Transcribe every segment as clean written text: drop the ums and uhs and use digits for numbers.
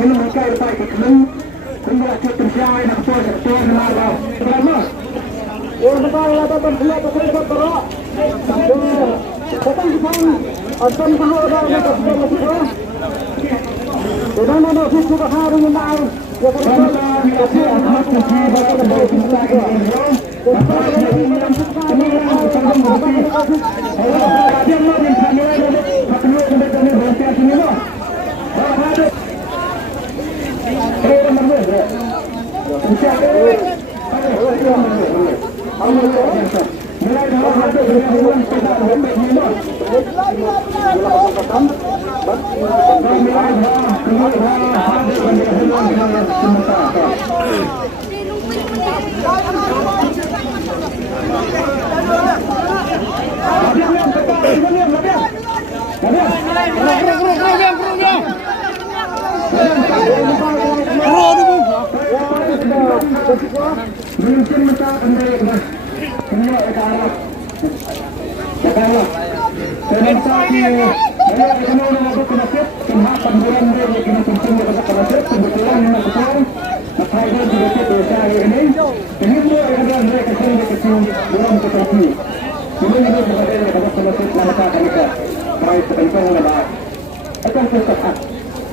minum mereka lepas itu tunggu aja terjadi nak betul nama berapa yang betul ada berbuat terlibat teruk datang kita akan tahu ada betul sudah mana sudah hari ini ya mungkin mereka kembali semua ekarah dan saat ini saya akan mengucapkan penasihat kenapa bulan ini kena penting kepada penasihat kebetulan memang betul makanya juga desa ini semua yang mereka sendiri kecil belum tetapi ini juga berada pada penasihat langkah mereka baik tentang lebar akan tetap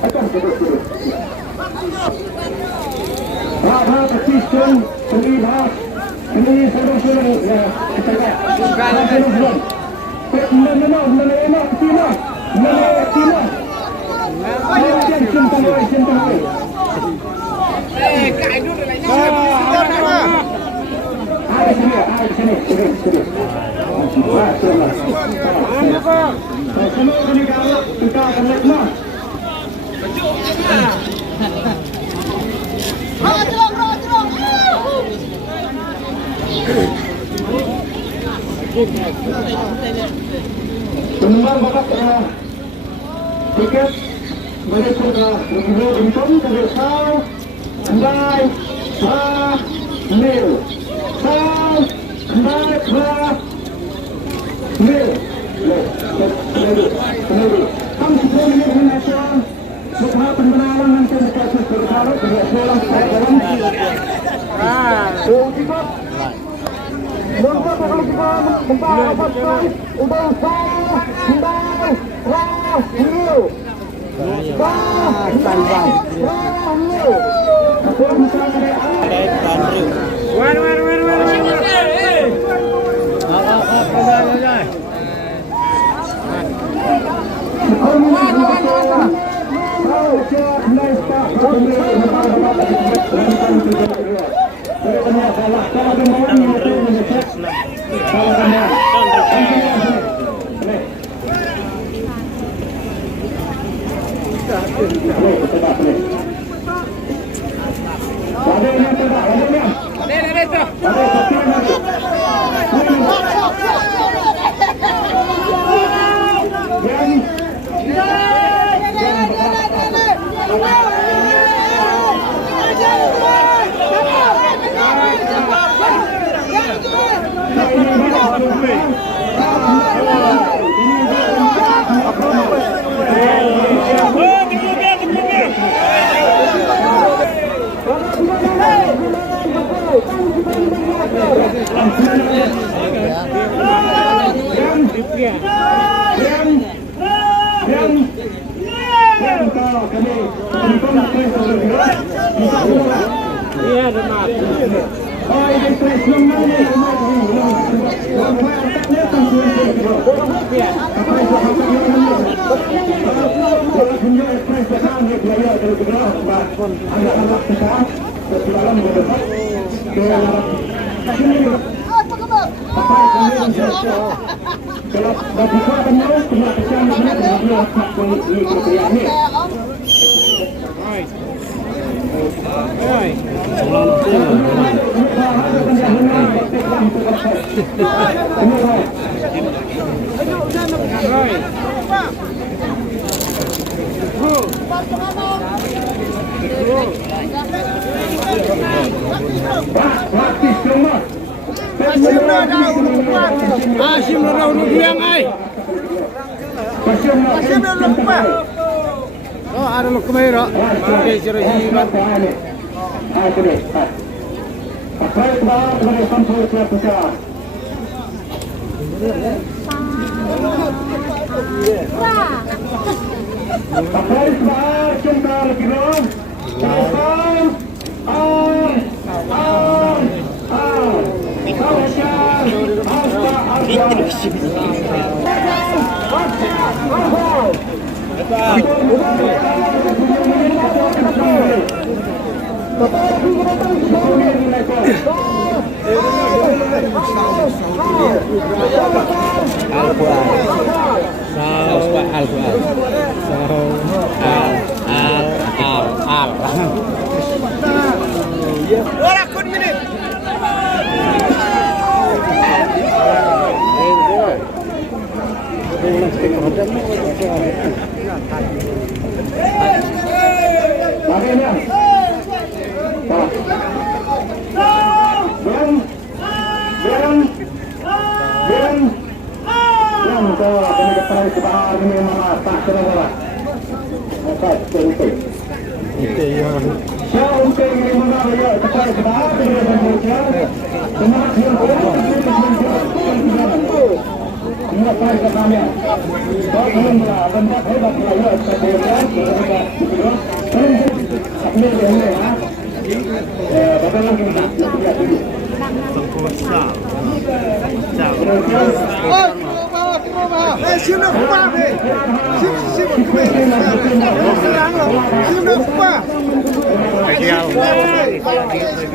akan terus Raha petition terlibat ini solusi ya kita bukan mana Cina kaidul kita akan lihat Penggemar bakat tiket mereka begitu untung terbesar andai mil andai mil kami sudah menggunakan beberapa pemenawan nanti kasus berharap berjalan dalam Mengapa kalau kita membawakan udah Oh, ada lo kamera. Oke, sirahiman. Ayo deh. Baik, dari sampul siap besar. Baik, cinta lagi dong. Ora kun menit.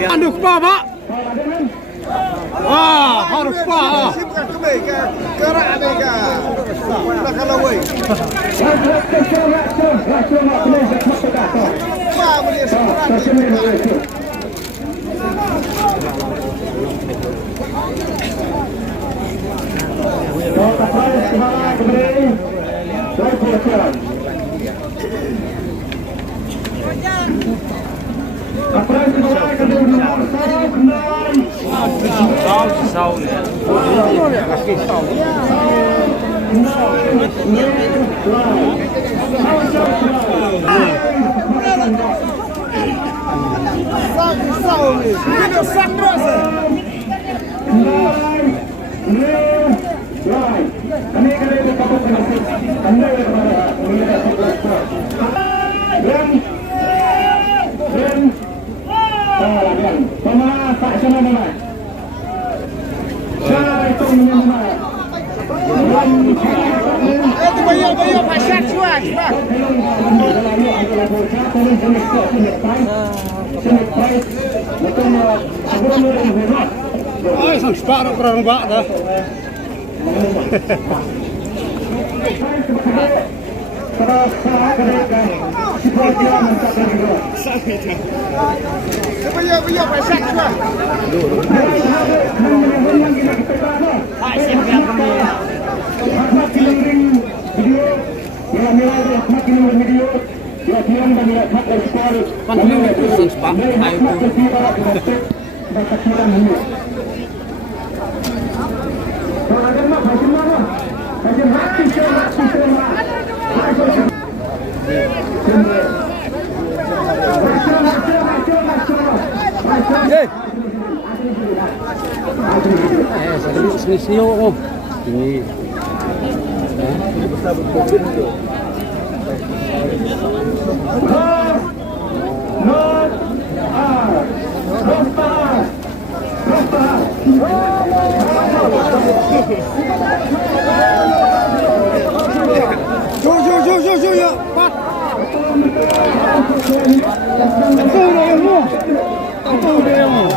Aduh, Pak. Harus Pak. Ay, sang separuh kurang bak dah. Sini oh. Ini. Jo ya, Pak. Itu demo.